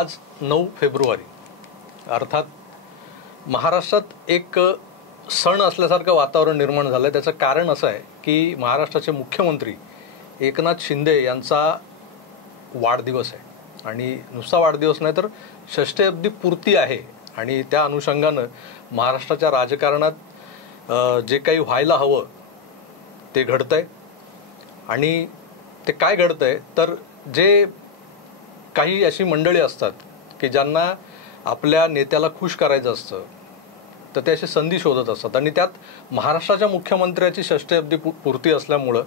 आज 9 फेब्रुवारी अर्थात महाराष्ट्रात एक सण असल्यासारखं वातावरण निर्माण झालं आहे। त्याचं कारण असं आहे की महाराष्ट्राचे मुख्यमंत्री एकनाथ शिंदे यांचा वाढदिवस आहे आणि नुसता वाढदिवस नाही तर षष्ठीअब्दी पूर्ती आहे आणि त्या अनुषंगानं महाराष्ट्राच्या राजकारणात जे काही व्हायला हवं ते घडतंय। आणि ते काय घडतंय तर जे काही अशी मंडळी असतात की ज्यांना आपल्या नेत्याला खुश करायचं असतं तर ते अशी संधी शोधत असतात आणि त्यात महाराष्ट्राच्या मुख्यमंत्र्याची षष्ठीअब्दी पूर्ती असल्यामुळं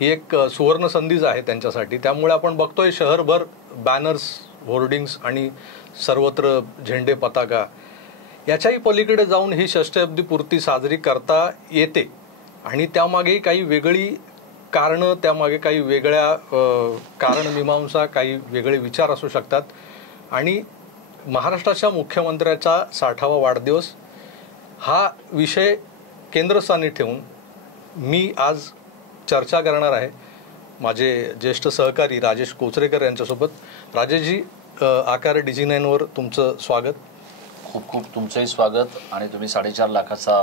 ही एक सुवर्ण संधीच आहे त्यांच्यासाठी। त्यामुळे आपण बघतोय शहरभर बॅनर्स, होर्डिंग्स आणि सर्वत्र झेंडे, पताका। याच्याही पलीकडे जाऊन ही षष्ठीअब्दी पूर्ती साजरी करता येते आणि त्यामागे काही वेगळी कारणं, त्यामागे काही वेगळ्या कारणमीमांसा, काही वेगळे विचार असू शकतात। आणि महाराष्ट्राच्या मुख्यमंत्र्याचा 60वा वाढदिवस हा विषय केंद्रस्थानी ठेवून मी आज चर्चा करणार आहे माझे ज्येष्ठ सहकारी राजेश कोचरेकर यांच्यासोबत। राजेशजी, आकार DG9 तुमचं स्वागत। खूप खूप तुमचंही स्वागत आणि तुम्ही 4.5 लाखाचा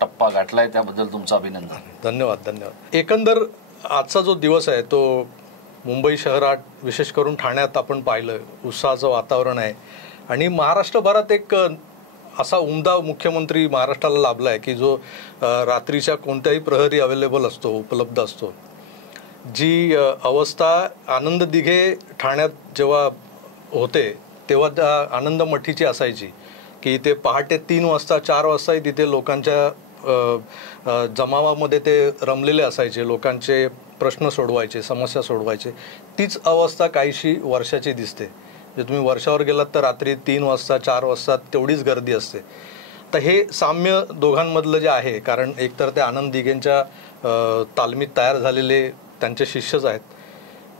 टप्पा गाठलाय त्याबद्दल तुमचं अभिनंदन। धन्यवाद धन्यवाद। एकंदर आजचा जो दिवस आहे तो मुंबई शहरात, विशेष करून ठाण्यात आपण पाहिलं उत्साहाचं वातावरण आहे आणि महाराष्ट्रभरात एक असा उमदा मुख्यमंत्री महाराष्ट्राला लाभला आहे की जो रात्रीच्या कोणत्याही प्रहरी अवेलेबल असतो, उपलब्ध असतो। जी अवस्था आनंद दिघे ठाण्यात जेव्हा होते तेव्हा त्या आनंद मठीची असायची की ते पहाटे 3 वाजता 4 वाजताही तिथे लोकांच्या जमावामध्ये ते रमलेले असायचे, लोकांचे प्रश्न सोडवायचे, समस्या सोडवायचे। तीच अवस्था काहीशी वर्षाची दिसते। जे तुम्ही वर्षावर गेलात तर रात्री 3 वाजता 4 वाजता तेवढीच गर्दी असते। तर हे साम्य दोघांमधलं जे आहे, कारण एकतर ते आनंद दिघेंच्या तालमीत तयार झालेले त्यांचे शिष्यच आहेत,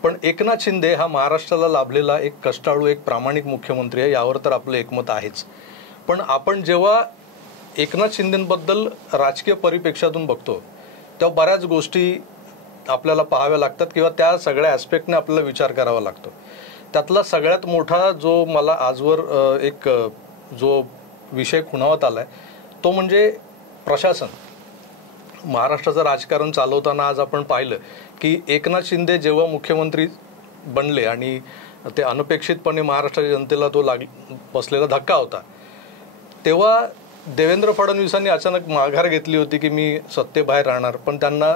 पण एकनाथ शिंदे हा महाराष्ट्राला लाभलेला एक कष्टाळू, एक प्रामाणिक मुख्यमंत्री आहे, यावर तर आपलं एकमत आहेच। पण आपण जेव्हा एकनाथ शिंदेंबद्दल राजकीय परिप्रेक्ष्यातून बघतो तेव्हा बऱ्याच गोष्टी आपल्याला पाहाव्या लागतात किंवा त्या सगळ्या ॲस्पेक्टने आपल्याला विचार करावा लागतो। त्यातला सगळ्यात मोठा जो मला आजवर एक जो विषय खुणावत आलाय तो म्हणजे प्रशासन। महाराष्ट्राचं राजकारण चालवताना आज आपण पाहिलं की एकनाथ शिंदे जेव्हा मुख्यमंत्री बनले आणि ते अनपेक्षितपणे महाराष्ट्राच्या जनतेला तो बसलेला धक्का होता, तेव्हा देवेंद्र फडणवीसांनी अचानक माघार घेतली होती की मी सत्तेबाहेर राहणार, पण त्यांना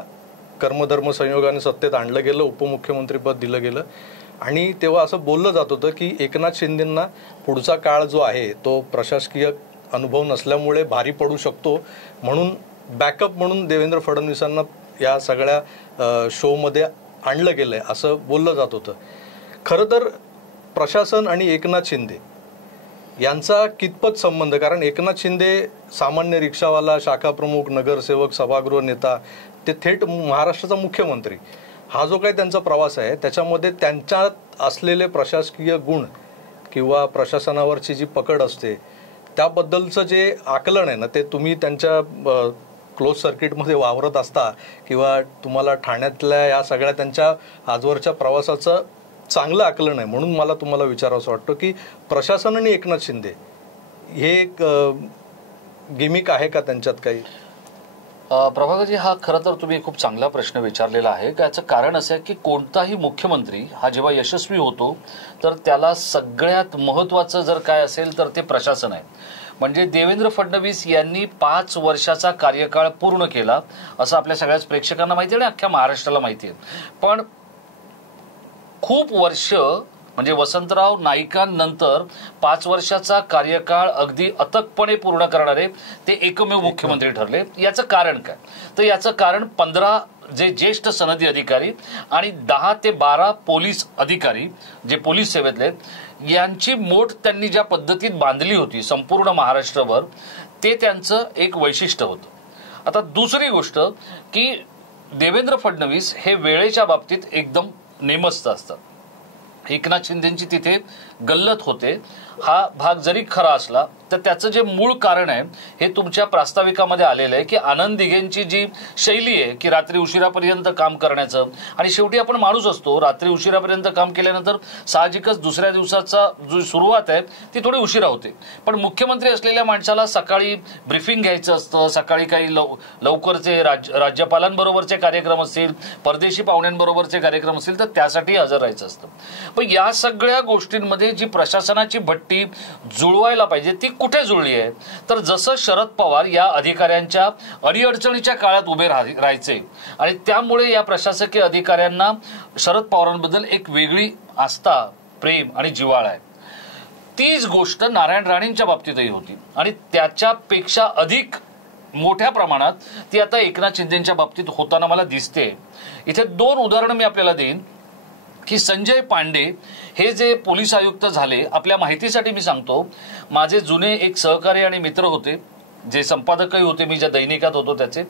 कर्मधर्म संयोगाने सत्तेत आणलं गेलं, उपमुख्यमंत्रीपद दिलं गेलं आणि तेव्हा असं बोललं जात होतं की एकनाथ शिंदेंना पुढचा काळ जो आहे तो प्रशासकीय अनुभव नसल्यामुळे भारी पडू शकतो, म्हणून बॅकअप म्हणून देवेंद्र फडणवीसांना या सगळ्या शोमध्ये आणलं गेलंय असं बोललं जात होतं। खरं तर प्रशासन आणि एकनाथ शिंदे यांचा कितपत संबंध, कारण एकनाथ शिंदे सामान्य रिक्षावाला, शाखा प्रमुख, नगरसेवक, सभागृह नेता ते थेट महाराष्ट्राचा मुख्यमंत्री, हा जो काही त्यांचा प्रवास आहे त्याच्यामध्ये त्यांच्यात असलेले प्रशासकीय गुण किंवा प्रशासनावरची जी पकड असते त्याबद्दलचं जे आकलन आहे ना, ते तुम्ही त्यांच्या क्लोज सर्किटमध्ये वावरत असता किंवा तुम्हाला ठाण्यातल्या या सगळ्या त्यांच्या आजवरच्या प्रवासाचं चांगलं आकलन आहे। म्हणून मला तुम्हाला विचारावंसं वाटतं की प्रशासन आणि एकनाथ शिंदे हे एक गिमिक आहे का त्यांच्यात काही? प्रभाकरजी, हा खरं तर तुम्ही खूप चांगला प्रश्न विचारलेला आहे। याचं कारण असं आहे की कोणताही मुख्यमंत्री हा जेव्हा यशस्वी होतो तर त्याला सगळ्यात महत्त्वाचं जर काय असेल तर ते प्रशासन आहे। म्हणजे देवेंद्र फडणवीस यांनी 5 वर्षाचा कार्यकाळ पूर्ण केला असं आपल्या सगळ्याच प्रेक्षकांना माहिती आहे आणि अख्ख्या महाराष्ट्राला माहिती आहे, पण खूप वर्ष म्हणजे वसंतराव नाईकांनंतर 5 वर्षाचा कार्यकाळ अगदी अथकपणे पूर्ण करणारे ते एकमेव मुख्यमंत्री ठरले। याचं कारण काय? तर याचं कारण 15 जे ज्येष्ठ सनदी अधिकारी आणि 10 ते 12 पोलीस अधिकारी जे पोलीस सेवेतले यांची मोठ त्यांनी ज्या पद्धतीत बांधली होती संपूर्ण महाराष्ट्रभर, ते त्यांचं एक वैशिष्ट्य होतं। आता दुसरी गोष्ट की देवेंद्र फडणवीस हे वेळेच्या बाबतीत एकदम नेमस्त असतात। एकनाथ शिंदेंची तिथे गल्लत होते हा भाग जरी खरा असला तर त्याचं जे मूळ कारण आहे हे तुमच्या प्रास्ताविकामध्ये आलेलं आहे की आनंद दिघेंची जी शैली आहे की रात्री उशिरापर्यंत काम करण्याचं, आणि शेवटी आपण माणूस असतो, रात्री उशिरापर्यंत काम केल्यानंतर साहजिकच दुसऱ्या दिवसाचा जो सुरुवात आहे ती थोडी उशिरा होते. पण मुख्यमंत्री असलेल्या माणसाला सकाळी ब्रीफिंग घ्यायचं असतं, सकाळी काही लवकरचे राज्यपालांबरोबरचे कार्यक्रम असतील, परदेशी पाहुण्यांबरोबरचे कार्यक्रम असतील तर त्यासाठी हजर राहायचं असतं. पण या सगळ्या गोष्टींमध्ये जी प्रशासनाची भट्टी जुळवायला पाहिजे ती कुठे जुळली आहे? तर जसं शरद पवार या अधिकाऱ्यांच्या अडीअडचणीच्या काळात उभे राहायचे आणि त्यामुळे या प्रशासकीय अधिकाऱ्यांना शरद पवारांबद्दल एक वेगळी आस्था, प्रेम आणि जिव्हाळा आहे. तीच गोष्ट नारायण राणेंच्या बाबतीतही होती आणि त्याच्यापेक्षा अधिक मोठ्या प्रमाणात ती आता एकनाथ शिंदेच्या बाबतीत होताना मला दिसते. इथे 2 उदाहरणं मी आपल्याला देईन की संजय पांडे हे जे पोलीस आयुक्त झाले, आपल्या माहितीसाठी मी सांगतो, माझे जुने एक सहकारी आणि मित्र होते, जे संपादकही होते, मी ज्या दैनिकात होतो त्याचे,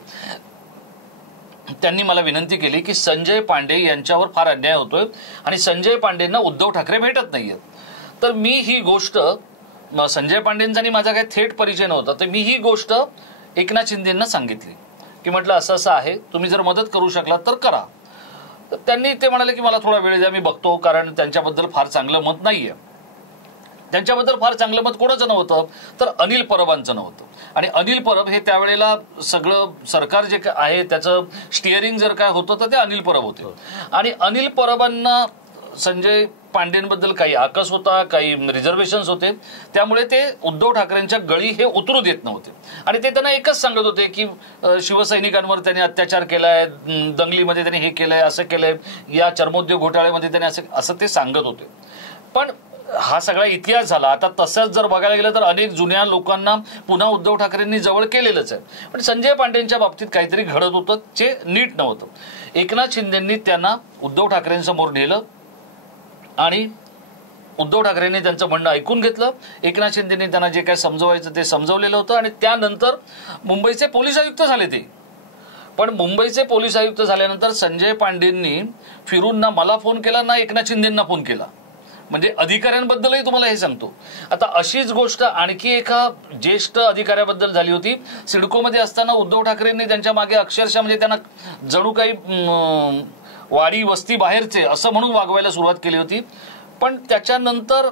त्यांनी मला विनंती केली की संजय पांडे यांच्यावर फार अन्याय होतोय आणि संजय पांडेंना उद्धव ठाकरे भेटत नाहीयेत. तर मी ही गोष्ट, संजय पांडेंचा आणि माझा काही थेट परिचय नव्हता, तर मी ही गोष्ट एकनाथ शिंदेंना सांगितली की म्हटलं असं असं आहे, तुम्ही जर मदत करू शकलात तर करा. तर त्यांनी ते म्हणाले की मला थोडा वेळ द्या, मी बघतो, कारण त्यांच्याबद्दल फार चांगलं मत नाहीये. त्यांच्याबद्दल फार चांगलं मत कोणाचं नव्हतं तर अनिल परबांचं नव्हतं. आणि अनिल परब हे त्यावेळेला सगळं सरकार जे आहे त्याचं स्टिअरिंग जर काय होतं तर ते अनिल परब होते. आणि अनिल परबांना संजय पांडेंबद्दल काही आकस होता, काही रिझर्वेशन्स होते, त्यामुळे ते उद्धव ठाकरेंच्या गळी हे उतरू देत नव्हते. आणि ते त्यांना एकच सांगत होते की शिवसैनिकांवर त्यांनी अत्याचार केलाय, दंगलीमध्ये त्यांनी हे केलंय, असं केलंय, या चर्मोद्योग घोटाळ्यामध्ये त्यांनी असं ते सांगत होते. पण हा सगळा इतिहास झाला. आता तसंच जर बघायला गेलं तर अनेक जुन्या लोकांना पुन्हा उद्धव ठाकरेंनी जवळ केलेलंच आहे. पण संजय पांडेंच्या बाबतीत काहीतरी घडत होतं जे नीट नव्हतं. एकनाथ शिंदेंनी त्यांना उद्धव ठाकरेंसमोर नेलं आणि उद्धव ठाकरेंनी त्यांचं म्हणणं ऐकून घेतलं. एकनाथ शिंदेंनी त्यांना जे काय समजवायचं ते समजवलेलं होतं आणि त्यानंतर मुंबईचे पोलीस आयुक्त झाले ते. पण मुंबईचे पोलीस आयुक्त झाल्यानंतर संजय पांडेंनी फिरून ना मला फोन केला ना एकनाथ शिंदेंना फोन केला. म्हणजे अधिकाऱ्यांबद्दलही तुम्हाला हे सांगतो. आता अशीच गोष्ट आणखी एका ज्येष्ठ अधिकाऱ्याबद्दल झाली होती. सिडकोमध्ये असताना उद्धव ठाकरेंनी त्यांच्या मागे अक्षरशः म्हणजे त्यांना जणू काही वाडी वस्ती बाहेरचे असं म्हणून वागवायला सुरुवात केली होती. पण त्याच्यानंतर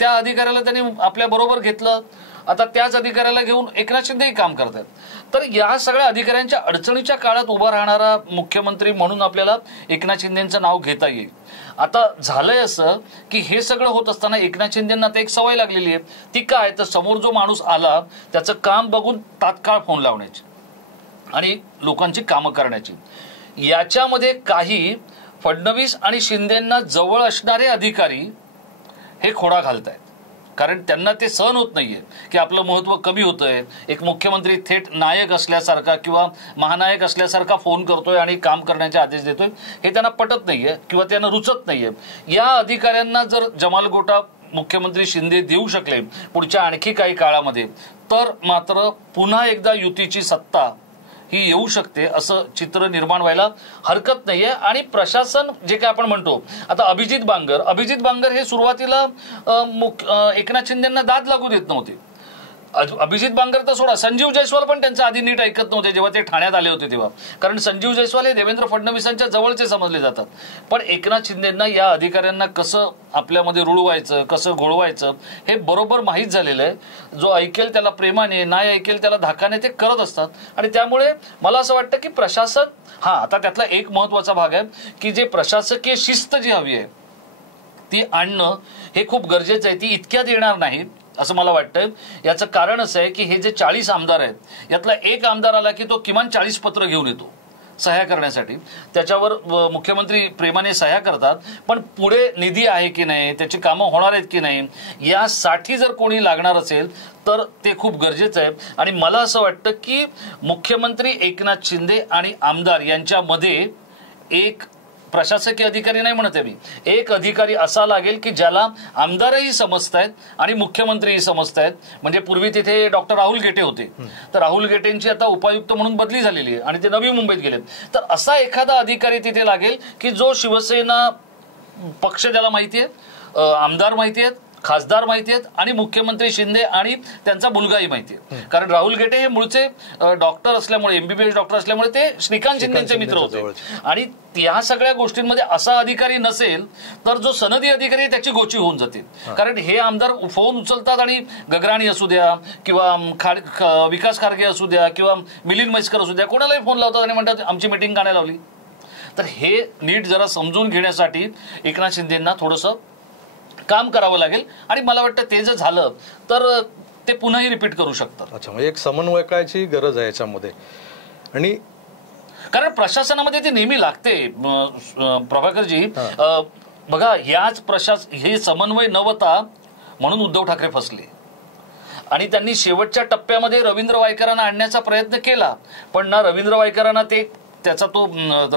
त्या अधिकाऱ्याला त्यांनी आपल्या बरोबर घेतलं. आता त्याच अधिकाऱ्याला घेऊन एकनाथ शिंदेही काम करतात. तर या सगळ्या अधिकाऱ्यांच्या अडचणीच्या काळात उभा राहणारा मुख्यमंत्री म्हणून आपल्याला एकनाथ शिंदेचं नाव घेता येईल. आता झालंय असं की हे सगळं होत असताना एकनाथ शिंदेंना आता एक सवय लागलेली आहे. ती काय, तर समोर जो माणूस आला त्याचं काम बघून तात्काळ फोन लावण्याची आणि लोकांची कामं करण्याची. याच्यामध्ये काही फडणवीस आणि शिंदेंना जवळ असणारे अधिकारी हे खोडा घालतायत. कारण त्यांना ते सहन होत नाहीये की आपलं महत्व कमी होतंय. एक मुख्यमंत्री थेट नायक असल्यासारखा किंवा महानायक असल्यासारखा फोन करतोय आणि काम करण्याचे आदेश देतोय, हे त्यांना पटत नाहीये किंवा त्यांना रुचत नाहीये. या अधिकाऱ्यांना जर जमालगोटा मुख्यमंत्री शिंदे देऊ शकले पुढच्या आणखी काही काळामध्ये, तर मात्र पुन्हा एकदा युतीची सत्ता ही येऊ शकते असं चित्र निर्माण व्हायला हरकत नाहीये. आणि प्रशासन जे काय आपण म्हणतो, आता अभिजित बांगर हे सुरुवातीला एकनाथ शिंदेंना दाद लागू देत नव्हते. अभिजित बांगर तर सोडा, संजीव जयस्वाल पण त्यांचा आधी नीट ऐकत नव्हते जेव्हा ते ठाण्यात आले होते तेव्हा, कारण संजीव जयस्वाल हे देवेंद्र फडणवीसांच्या जवळचे समजले जातात. पण एकनाथ शिंदेंना या अधिकाऱ्यांना कसं आपल्यामध्ये रुळवायचं, कसं घोळवायचं हे बरोबर माहीत झालेलं आहे. जो ऐकेल त्याला प्रेमाने, नाही ऐकेल त्याला धाकाने ते करत असतात. आणि त्यामुळे मला असं वाटतं की प्रशासन, आता त्यातला एक महत्वाचा भाग आहे की जे प्रशासकीय शिस्त जी हवी आहे ती आणणं हे खूप गरजेचं आहे. ती इतक्यात येणार नाही असं मला वाटतंय. याचं कारण असं आहे की हे जे 40 आमदार आहेत यातला एक आमदार आला की तो किमान 40 पत्र घेऊन येतो सह्या करण्यासाठी. त्याच्यावर मुख्यमंत्री प्रेमाने सह्या करतात. पण पुढे निधी आहे की नाही, त्याची कामं होणार आहेत की नाही, यासाठी जर कोणी लागणार असेल तर ते खूप गरजेचं आहे. आणि मला असं वाटतं की मुख्यमंत्री एकनाथ शिंदे आणि आमदार यांच्यामध्ये एक प्रशासकीय अधिकारी नाही म्हणत आहे मी, एक अधिकारी असा लागेल की ज्याला आमदारही समजतायत आणि मुख्यमंत्रीही समजतायत. म्हणजे पूर्वी तिथे डॉक्टर राहुल गेटे होते, तर राहुल गेटेंची आता उपायुक्त म्हणून बदली झालेली आहे आणि ते नवी मुंबईत गेलेत. तर असा एखादा अधिकारी तिथे लागेल की जो शिवसेना पक्ष त्याला माहिती आहे, आमदार माहिती आहेत खासदार माहिती आहेत आणि मुख्यमंत्री शिंदे आणि त्यांचा मुलगाही माहिती आहे. कारण राहुल गेटे हे मूळचे डॉक्टर असल्यामुळे, एमबीबीएस डॉक्टर असल्यामुळे ते श्रीकांत शिंदेचे मित्र होते. आणि या सगळ्या गोष्टींमध्ये असा अधिकारी नसेल तर जो सनदी अधिकारी आहे त्याची गोची होऊन जाते. कारण हे आमदार फोन उचलतात आणि गगराणी असू द्या किंवा विकास खारगे असू द्या किंवा मिलिंद म्हैसकर असू द्या, कोणालाही फोन लावतात आणि म्हणतात आमची मिटिंग का नाही लावली. तर हे नीट जरा समजून घेण्यासाठी एकनाथ शिंदेंना थोडंसं काम करावं लागेल आणि मला वाटतं ते जर झालं तर ते पुन्हाही रिपीट करू शकतात. अच्छा, म्हणजे एक समन्वयकाची गरज आहे याच्यामध्ये. आणि कारण प्रशासनामध्ये ती नेहमी लागते प्रभाकरजी. बघा, हे समन्वय नव्हता म्हणून उद्धव ठाकरे फसले आणि त्यांनी शेवटच्या टप्प्यामध्ये रवींद्र वायकरांना आणण्याचा प्रयत्न केला, पण ना रवींद्र वायकरांना त्याचा तो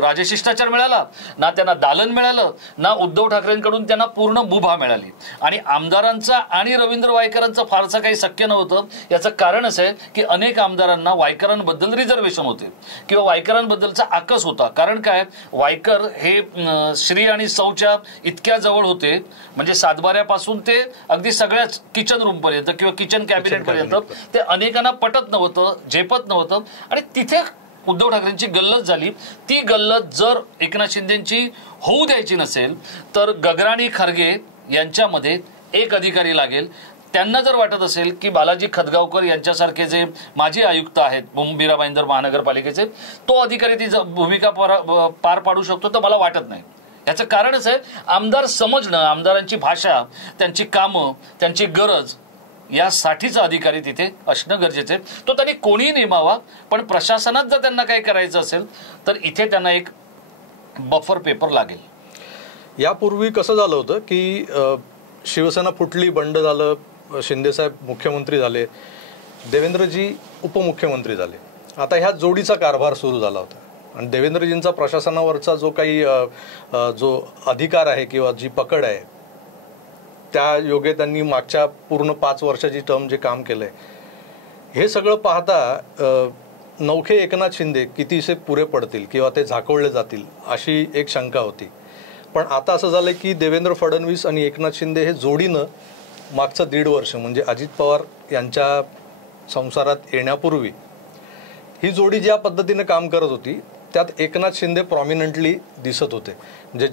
राजशिष्टाचार मिळाला, ना त्यांना दालन मिळालं, ना उद्धव ठाकरेंकडून त्यांना पूर्ण मुभा मिळाली. आणि आमदारांचा आणि रवींद्र वायकरांचं फारसं काही शक्य नव्हतं. याचं कारण असं आहे की अनेक आमदारांना वायकरांबद्दल रिझर्वेशन होते किंवा वायकरांबद्दलचा आकस होता. कारण काय, वायकर हे श्री आणि सौच्या इतक्या जवळ होते, म्हणजे सातबाऱ्यापासून ते अगदी सगळ्याच किचन रूम पर्यंत किंवा किचन कॅबिनेट पर्यंत ते अनेकांना पटत नव्हतं, झेपत नव्हतं. आणि तिथे उद्धव ठाकरेंची गल्लत झाली. ती गल्लत जर एकनाथ शिंदेची होऊ द्यायची नसेल तर गगराणी खारगे यांच्यामध्ये एक अधिकारी लागेल. त्यांना जर वाटत असेल की बालाजी खदगावकर यांच्यासारखे जे माजी आयुक्त आहेत मीरा भाईंदर महानगरपालिकेचे, तो अधिकारी ती भूमिका पार पाडू शकतो, तर मला वाटत नाही. याचं कारणच आहे आमदार समजणं, आमदारांची भाषा, त्यांची कामं, त्यांची गरज, यासाठीचा अधिकारी तिथे असणं गरजेचं आहे. तो त्यांनी कोणीही नेमावा, पण प्रशासनात जर त्यांना काही करायचं असेल तर इथे त्यांना एक बफर पेपर लागेल. यापूर्वी कसं झालं होतं की शिवसेना फुटली, बंड झालं, शिंदेसाहेब मुख्यमंत्री झाले, देवेंद्रजी उपमुख्यमंत्री झाले. आता ह्या जोडीचा कारभार सुरू झाला होता आणि देवेंद्रजींचा प्रशासनावरचा जो काही जो अधिकार आहे किंवा जी पकड आहे, त्या योगे त्यांनी मागच्या पूर्ण 5 वर्षाची टर्म जे काम केलंय, हे सगळं पाहता नवखे एकनाथ शिंदे कितीसे पुरे पडतील किंवा ते झाकवले जातील अशी एक शंका होती. पण आता असं झालंय की देवेंद्र फडणवीस आणि एकनाथ शिंदे हे जोडीनं मागचं 1.5 वर्ष, म्हणजे अजित पवार यांच्या संसारात येण्यापूर्वी ही जोडी ज्या पद्धतीने काम करत होती त्यात एकनाथ शिंदे प्रॉमिनंटली दिसत होते. म्हणजे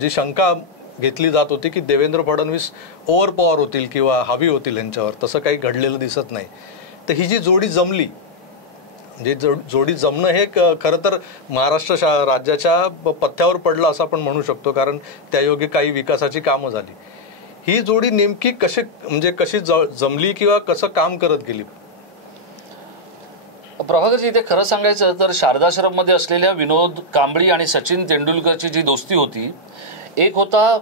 जी शंका घेतली जात होती की देवेंद्र फडणवीस ओव्हर पॉवर होतील किंवा हावी होतील यांच्यावर, तसं काही घडलेलं दिसत नाही. तर ही जी जोडी जमली, म्हणजे जोडी जमणं हे खरं तर महाराष्ट्र राज्याच्या पथ्यावर पडलं असं आपण म्हणू शकतो, कारण त्यायोगे काही विकासाची कामं झाली. ही जोडी नेमकी कशी जमली किंवा कसं काम करत गेली? प्रभाकरजी, इथे खरं सांगायचं तर शारदाश्रम मध्ये असलेल्या विनोद कांबळी आणि सचिन तेंडुलकरची जी दोस्ती होती, एक होता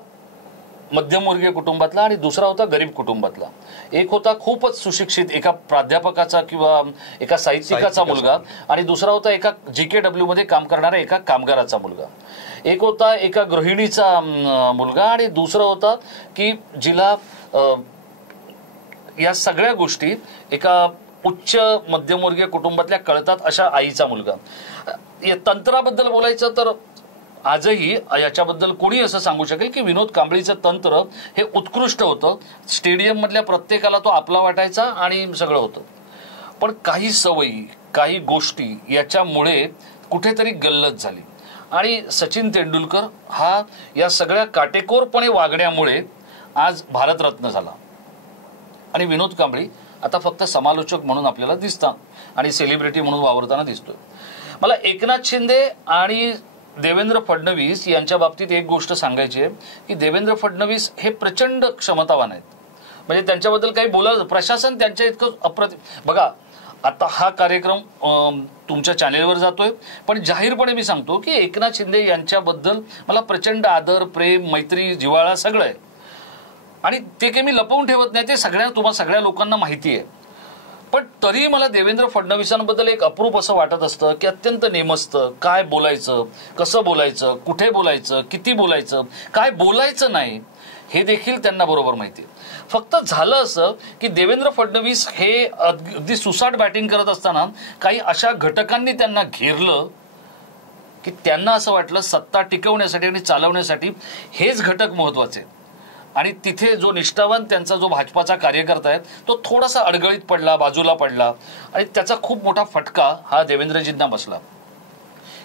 मध्यमवर्गीय कुटुंबातला आणि दुसरा होता गरीब कुटुंबातला. एक होता खूपच सुशिक्षित एका प्राध्यापकाचा किंवा एका साहित्यिकाचा मुलगा आणि दुसरा होता एका GKW मध्ये काम करणाऱ्या एका कामगाराचा मुलगा. एक होता एका गृहिणीचा मुलगा आणि दुसरा होता की जिला या सगळ्या गोष्टी एका उच्च मध्यमवर्गीय कुटुंबातल्या कळतात अशा आईचा मुलगा. तंत्राबद्दल बोलायचं तर आजही याच्याबद्दल कोणी असं सांगू शकेल की विनोद कांबळीचं तंत्र हे उत्कृष्ट होतं. स्टेडियम मधल्या प्रत्येकाला तो आपला वाटायचा आणि सगळं होतं. पण काही सवयी, काही गोष्टी याच्यामुळे कुठेतरी गल्लत झाली आणि सचिन तेंडुलकर हा या सगळ्या काटेकोरपणे वागण्यामुळे आज भारतरत्न झाला आणि विनोद कांबळी आता फक्त समालोचक म्हणून आपल्याला दिसतात आणि सेलिब्रिटी म्हणून वावरताना दिसतोय. मला एकनाथ शिंदे आणि देवेंद्र फडणवीस यांच्या बाबतीत एक गोष्ट सांगायची आहे की देवेंद्र फडणवीस हे प्रचंड क्षमतावान आहेत. म्हणजे त्यांच्याबद्दल काही बोलायचं, प्रशासन त्यांच्या इतकं बघा, आता हा कार्यक्रम तुमच्या चॅनेलवर जातोय, पण जाहीरपणे मी सांगतो की एकनाथ शिंदे यांच्याबद्दल मला प्रचंड आदर, प्रेम, मैत्री, जिव्हाळा सगळं आहे आणि ते काही मी लपवून ठेवत नाही, ते तुम्हाला सगळ्या लोकांना माहिती आहे. पण तरी मला देवेंद्र फडणवीसांबद्दल एक अप्रूप असं वाटत असतं की अत्यंत नेमस्त, काय बोलायचं, कसं बोलायचं, कुठे बोलायचं, किती बोलायचं, काय बोलायचं नाही हे देखील त्यांना बरोबर माहिती आहे. फक्त झालं असं की देवेंद्र फडणवीस हे अगदी सुसाट बॅटिंग करत असताना काही अशा घटकांनी त्यांना घेरलं की त्यांना असं वाटलं सत्ता टिकवण्यासाठी आणि चालवण्यासाठी हेच घटक महत्वाचे. आणि तिथे जो निष्ठावान त्यांचा जो भाजपाचा कार्यकर्ता आहे तो थोडासा अडगळीत पडला, बाजूला पडला आणि त्याचा खूप मोठा फटका हा देवेंद्रजींना बसला.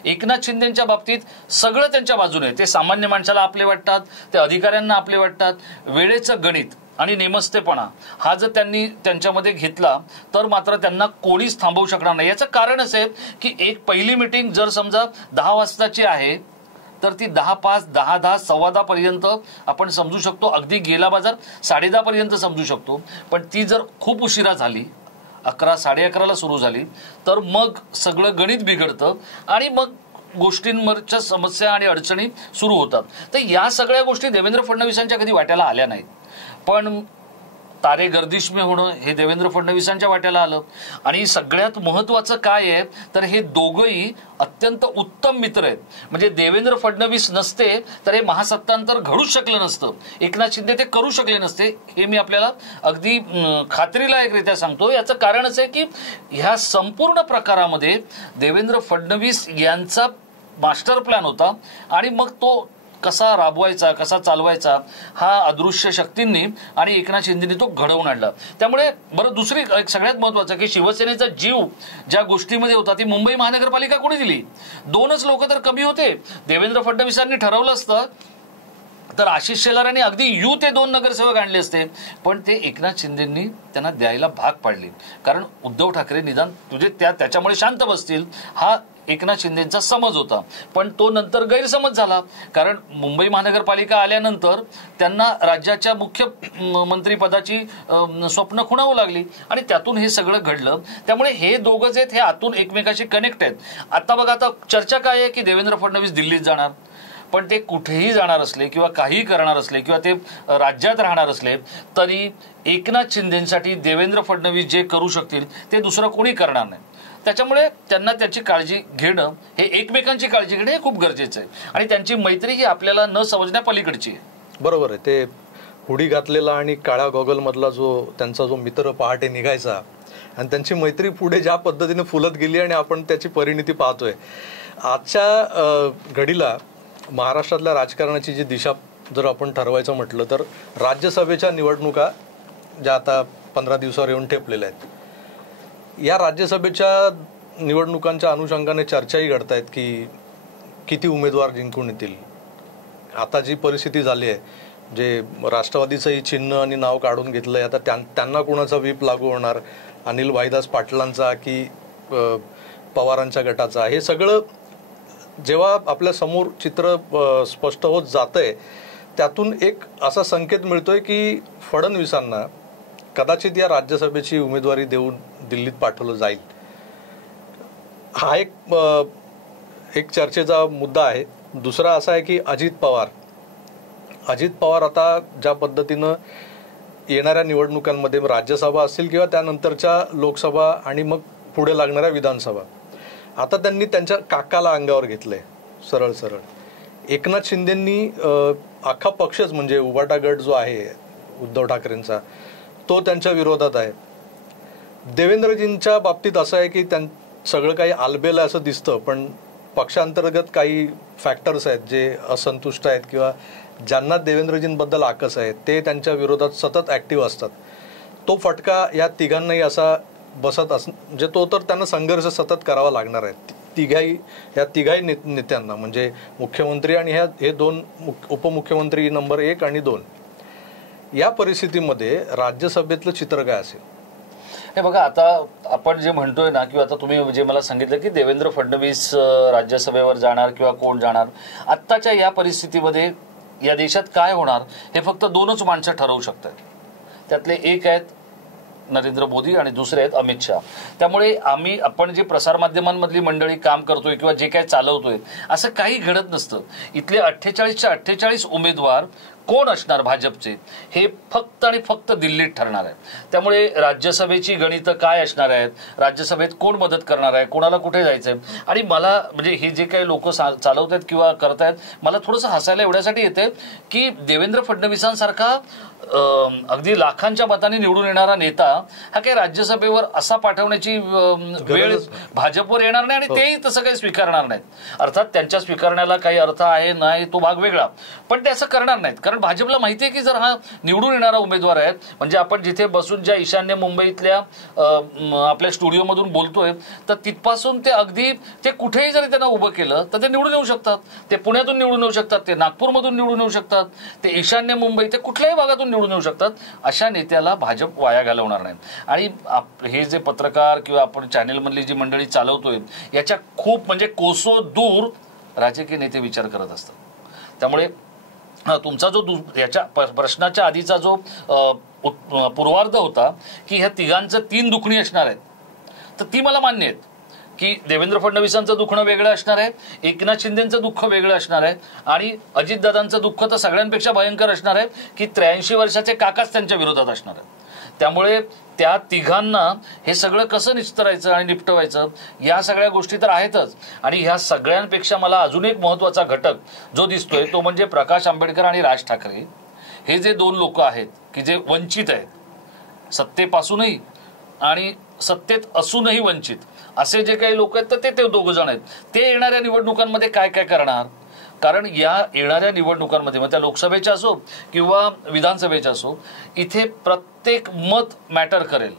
एकनाथ शिंदेच्या बाबतीत सगळं त्यांच्या बाजूने, ते सामान्य माणसाला आपले वाटतात, ते अधिकाऱ्यांना आपले वाटतात. वेळेचं गणित आणि नेमस्थेपणा हा जर त्यांनी त्यांच्यामध्ये घेतला तर मात्र त्यांना कोणीच थांबवू शकणार नाही. याचं कारण असं आहे की एक पहिली मीटिंग जर समजा 10 वाजताची आहे तर ती 10:05, 10:10, 10:15 पर्यंत आपण समजू शकतो. अगदी गेला बाजार 10:30 पर्यंत समजू शकतो. पण ती जर खूप उशिरा झाली, 11, 11:30ला सुरू झाली, तर मग सगळं गणित बिघडतं आणि मग गोष्टींवरच्या समस्या आणि अडचणी सुरू होतात. तर या सगळ्या गोष्टी देवेंद्र फडणवीसांच्या कधी वाट्याला आल्या नाहीत. पण तारे गर्दिश में होणं हे देवेंद्र फडणवीसांच्या वाट्याला आलं. आणि सगळ्यात महत्वाचं काय आहे तर हे दोघंही अत्यंत उत्तम मित्र आहेत. म्हणजे देवेंद्र फडणवीस नसते तर हे महासत्तांतर घडूच शकलं नसतं. एकनाथ शिंदे ते करू शकले नसते. हे मी आपल्याला अगदी खात्रीलायकरित्या सांगतो. याचं कारण असं आहे की ह्या संपूर्ण प्रकारामध्ये देवेंद्र फडणवीस यांचा मास्टर प्लॅन होता आणि मग तो कसा राबवायचा, कसा चालवायचा हा अदृश्य शक्तींनी आणि एकनाथ शिंदेनी तो घडवून आणला. त्यामुळे बरं, दुसरी एक सगळ्यात महत्वाचं की शिवसेनेचा जीव ज्या गोष्टीमध्ये होता ती मुंबई महानगरपालिका कोणी दिली? 2च लोक तर कमी होते. देवेंद्र फडणवीसांनी ठरवलं असतं तर आशिष शेलारांनी अगदी ते 2 नगरसेवक आणले असते. पण ते एकनाथ शिंदेंनी त्यांना द्यायला भाग पाडले. कारण उद्धव ठाकरे निदान तुझे त्याच्यामुळे शांत बसतील हा एकनाथ शिंदेचा समज होता. पण तो नंतर गैरसमज झाला. कारण मुंबई महानगरपालिका आल्यानंतर त्यांना राज्याच्या मुख्यमंत्रीपदाची स्वप्न खुणावू लागली आणि त्यातून हे सगळं घडलं. त्यामुळे हे दोघं जे आहेत हे आतून एकमेकाशी कनेक्ट आहेत. आता बघा, आता चर्चा काय आहे की देवेंद्र फडणवीस दिल्लीत जाणार. पण ते कुठेही जाणार असले किंवा काहीही करणार असले किंवा ते राज्यात राहणार असले तरी एकनाथ शिंदेसाठी देवेंद्र फडणवीस जे करू शकतील ते दुसरं कोणी करणार नाही. त्याच्यामुळे त्यांना त्याची काळजी घेणं, हे एकमेकांची काळजी घेणं हे खूप गरजेचं आहे. आणि त्यांची मैत्री ही आपल्याला न समजण्या पलीकडची आहे. बरोबर आहे. ते हुडी घातलेला आणि काळ्या गॉगलमधला त्यांचा जो मित्र पहाटे निघायचा आणि त्यांची मैत्री पुढे ज्या पद्धतीने फुलत गेली आणि आपण त्याची परिणिती पाहतोय. आजच्या घडीला महाराष्ट्रातल्या राजकारणाची जी दिशा जर आपण ठरवायचं म्हटलं तर राज्यसभेच्या निवडणुका ज्या आता 15 दिवसावर येऊन ठेपलेल्या आहेत, या राज्यसभेच्या निवडणुकांच्या अनुषंगाने चर्चाही घडतायत की किती उमेदवार जिंकून येतील. आता जी परिस्थिती झाली आहे, जे राष्ट्रवादीचंही चिन्ह आणि नाव काढून घेतलंय, आता त्यांना कोणाचा व्हीप लागू होणार, अनिल भाईदास पाटलांचा की पवारांच्या गटाचा, हे सगळं जेव्हा आपल्या समोर चित्र स्पष्ट होत जातंय त्यातून एक असा संकेत मिळतोय की फडणवीसांना कदाचित या राज्यसभेची उमेदवारी देऊन दिल्लीत पाठवलं जाईल. हा एक चर्चेचा मुद्दा आहे. दुसरा असा आहे की अजित पवार आता ज्या पद्धतीनं येणाऱ्या निवडणुकांमध्ये राज्यसभा असतील किंवा त्यानंतरच्या लोकसभा आणि मग पुढे लागणाऱ्या विधानसभा, आता त्यांनी त्यांच्या काकाला अंगावर घेतलंय सरळ. एकनाथ शिंदेंनी अख्खा पक्षच म्हणजे उभाटा गट जो आहे उद्धव ठाकरेंचा तो त्यांच्या विरोधात आहे. देवेंद्रजींच्या बाबतीत असं आहे की सगळं काही आलबेल असं दिसतं, पण पक्षांतर्गत काही फॅक्टर्स आहेत जे असंतुष्ट आहेत किंवा ज्यांना देवेंद्रजींबद्दल आकस आहे ते त्यांच्या विरोधात सतत ऍक्टिव्ह असतात. तो फटका या तिघांनाही असा बसत म्हणजे तो तर त्यांना संघर्ष सतत करावा लागणार आहे. या तिघाही नेत्यांना म्हणजे मुख्यमंत्री आणि हे 2 उपमुख्यमंत्री नंबर 1 आणि 2. या परिस्थितीमध्ये राज्यसभेतलं चित्र काय असेल? हे बघा, आता आपण जे म्हणतोय ना किंवा आता तुम्ही जे मला सांगितलं की देवेंद्र फडणवीस राज्यसभेवर जाणार किंवा कोण जाणार, आत्ताच्या या परिस्थितीमध्ये या देशात काय होणार हे फक्त 2च माणसं ठरवू शकतात. त्यातले एक आहेत नरेंद्र मोदी आणि दुसरे आहेत अमित शहा. त्यामुळे आपण जे प्रसारमाध्यमांमधली मंडळी काम करतोय किंवा जे काय चालवतोय असं काही घडत नसतं. इथले 48च्या 48 उमेदवार कोण असणार भाजपचे हे फक्त आणि फक्त दिल्लीत ठरणार आहे. त्यामुळे राज्यसभेची गणितं काय असणार आहेत, राज्यसभेत कोण मदत करणार आहे, कोणाला कुठे जायचंय. आणि मला म्हणजे हे जे काही लोक चालवत आहेत किंवा करतायत, मला थोडंसं हसायला एवढ्यासाठी येते की देवेंद्र फडणवीसांसारखा अगदी लाखांच्या मतांनी निवडून येणारा नेता हा काही राज्यसभेवर असा पाठवण्याची वेळ भाजपवर येणार नाही आणि तेही तसं काही स्वीकारणार नाहीत. अर्थात त्यांच्या स्वीकारण्याला काही अर्थ आहे नाही तो भाग वेगळा, पण ते असं करणार नाहीत. कारण कारण भाजपला माहिती आहे की जर हा निवडून येणारा उमेदवार आहे, म्हणजे आपण जिथे बसून ज्या ईशान्य मुंबईतल्या आपल्या स्टुडिओमधून बोलतोय तर तिथपासून ते अगदी ते कुठेही जरी त्यांना उभं केलं तर ते निवडून येऊ शकतात. ते पुण्यातून निवडून येऊ शकतात, ते नागपूरमधून निवडून येऊ शकतात, ते ईशान्य मुंबई, ते कुठल्याही भागातून निवडून येऊ शकतात. अशा नेत्याला भाजप वाया घालवणार नाही. आणि हे जे पत्रकार किंवा आपण चॅनेलमधली जी मंडळी चालवतोय याच्या खूप म्हणजे कोसो दूर राजकीय नेते विचार करत असतात. त्यामुळे तुमचा जो याच्या प्रश्नाच्या आधीचा जो पूर्वार्ध होता की ह्या तिघांचं 3 दुखणी असणार आहेत, तर ती मला मान्य आहेत की देवेंद्र फडणवीसांचं दुखणं वेगळं असणार आहे, एकनाथ शिंदेचं दुःख वेगळं असणार आहे, आणि अजितदादांचं दुःख तर सगळ्यांपेक्षा भयंकर असणार आहे की 83 वर्षाचे काकाच त्यांच्या विरोधात असणार आहेत. त्यामुळे त्या तिघांना हे सगळं कसं निस्तरायचं आणि निपटवायचं या सगळ्या गोष्टी तर आहेतच. आणि ह्या सगळ्यांपेक्षा मला अजून एक महत्त्वाचा घटक जो दिसतोय तो म्हणजे प्रकाश आंबेडकर आणि राज ठाकरे हे जे 2 लोक आहेत की जे वंचित आहेत, सत्तेपासूनही आणि सत्तेत असूनही वंचित असे जे काही लोक आहेत तर ते 2 जण आहेत. ते येणाऱ्या निवडणुकांमध्ये काय काय करणार? कारण या येणाऱ्या निवडणुकांमध्ये मग त्या लोकसभेच्या असो किंवा विधानसभेच्या असो, इथे प्रत्येक मत मॅटर करेल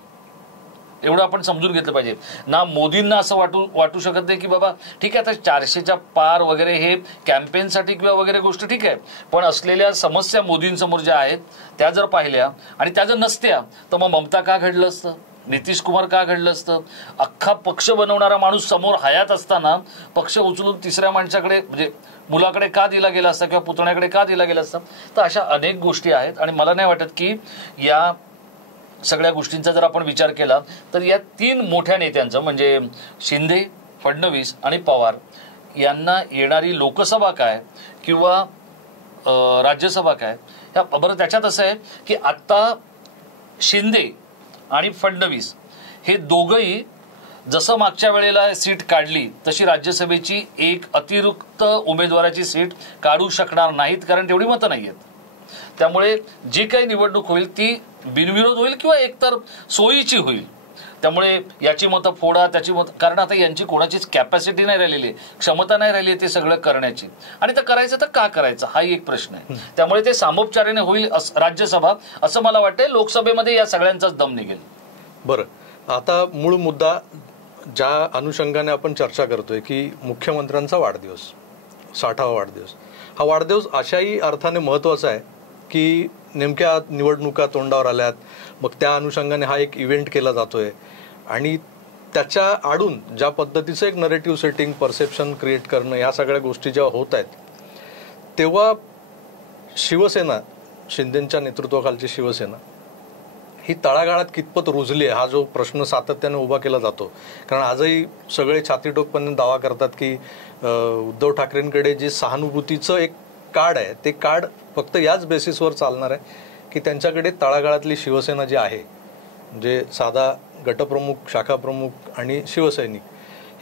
एवढं आपण समजून घेतलं पाहिजे ना. मोदींना असं वाटू शकत नाही की बाबा ठीक आहे आता 400च्या पार वगैरे हे कॅम्पेनसाठी किंवा वगैरे गोष्ट ठीक आहे, पण असलेल्या समस्या मोदींसमोर ज्या आहेत त्या जर पाहिल्या आणि त्या जर नसत्या तर मग ममता का घडलं असतं, नितीश कुमार का घडलं असतं? अख्खा पक्ष बनवणारा माणूस समोर हयात असताना पक्ष उचलून तिसऱ्या माणसाकडे म्हणजे मुलाकडे का दिला गेला असता किंवा पुतण्याकडे का दिला गेला असता? तर अशा अनेक गोष्टी आहेत आणि मला नाही वाटत की या सगळ्या गोष्टींचा जर आपण विचार केला तर या 3 मोठ्या नेत्यांचं म्हणजे शिंदे, फडणवीस आणि पवार यांना येणारी लोकसभा काय किंवा राज्यसभा काय ह्या बरं त्याच्यात असं आहे की आता शिंदे आणि फडणवीस हे दोघंही जसं मागच्या वेळेला सीट काढली तशी राज्यसभेची एक अतिरिक्त उमेदवाराची सीट काढू शकणार नाहीत, कारण तेवढी मतं नाही आहेत. त्यामुळे जी काही निवडणूक होईल ती बिनविरोध होईल किंवा एकतर सोयीची होईल. त्यामुळे याची मतं फोडा त्याची मतं, कारण आता यांची कोणाचीच कॅपॅसिटी नाही राहिलेली, क्षमता नाही राहिली ते सगळं करण्याची. आणि तर करायचं तर का करायचं हा एक प्रश्न आहे. त्यामुळे ते सामोपचाराने होईल राज्यसभा असं मला वाटतं. लोकसभेमध्ये या सगळ्यांचाच दम निघेल. बरं, आता मूळ मुद्दा ज्या अनुषंगाने आपण चर्चा करतोय की मुख्यमंत्र्यांचा वाढदिवस, 60वा वाढदिवस, हा वाढदिवस अशाही अर्थाने महत्त्वाचा आहे की नेमक्या निवडणुका तोंडावर आल्यात, मग त्या अनुषंगाने हा एक इव्हेंट केला जातोय आणि त्याच्या आडून ज्या पद्धतीचं एक नरेटिव्ह सेटिंग, परसेप्शन क्रिएट करणं या सगळ्या गोष्टी जेव्हा होत आहेत तेव्हा शिवसेना, शिंदेंच्या नेतृत्वाखालची शिवसेना ही तळागाळात कितपत रुजली आहे हा जो प्रश्न सातत्याने उभा केला जातो. कारण आजही सगळे छातीटोकपणे दावा करतात की उद्धव ठाकरेंकडे जे सहानुभूतीचं एक कार्ड आहे ते कार्ड फक्त याच बेसिसवर चालणार आहे की त्यांच्याकडे तळागाळातली शिवसेना जी आहे, म्हणजे साधा गटप्रमुख, शाखाप्रमुख आणि शिवसैनिक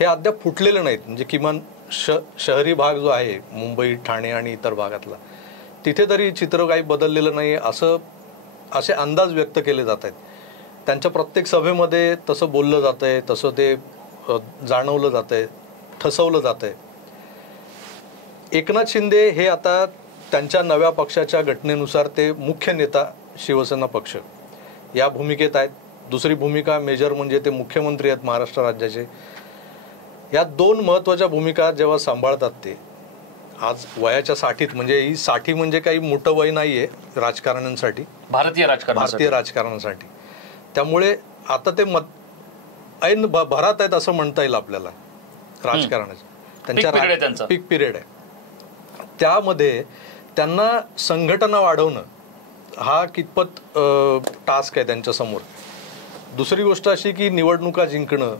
हे अद्याप फुटलेले नाहीत. म्हणजे किमान शहरी भाग जो आहे मुंबई, ठाणे आणि इतर भागातला, तिथे तरी चित्र काही बदललेलं नाही असे अंदाज व्यक्त केले जात आहेत. त्यांच्या प्रत्येक सभेमध्ये तसं बोललं जातंय, तसं ते जाणवलं जातंय, ठसवलं जातंय. एकनाथ शिंदे हे आता त्यांच्या नव्या पक्षाच्या घटनेनुसार ते मुख्य नेता शिवसेना पक्ष या भूमिकेत आहेत. दुसरी भूमिका मेजर म्हणजे ते मुख्यमंत्री आहेत महाराष्ट्र राज्याचे. या 2 महत्त्वाच्या भूमिका जेव्हा सांभाळतात ते आज वयाच्या 60त, म्हणजे ही 60 म्हणजे काही मोठं वय नाहीये राजकारण्यांसाठी, भारतीय राजकारणासाठी. त्यामुळे आता ते ऐन भरात आहेत असं म्हणता येईल आपल्याला राजकारणाच्या. त्यांच्या पीक पिरियड आहे. त्यामध्ये त्यांना संघटना वाढवणं हा कितपत टास्क आहे त्यांच्यासमोर. दुसरी गोष्ट अशी की निवडणुका जिंकणं,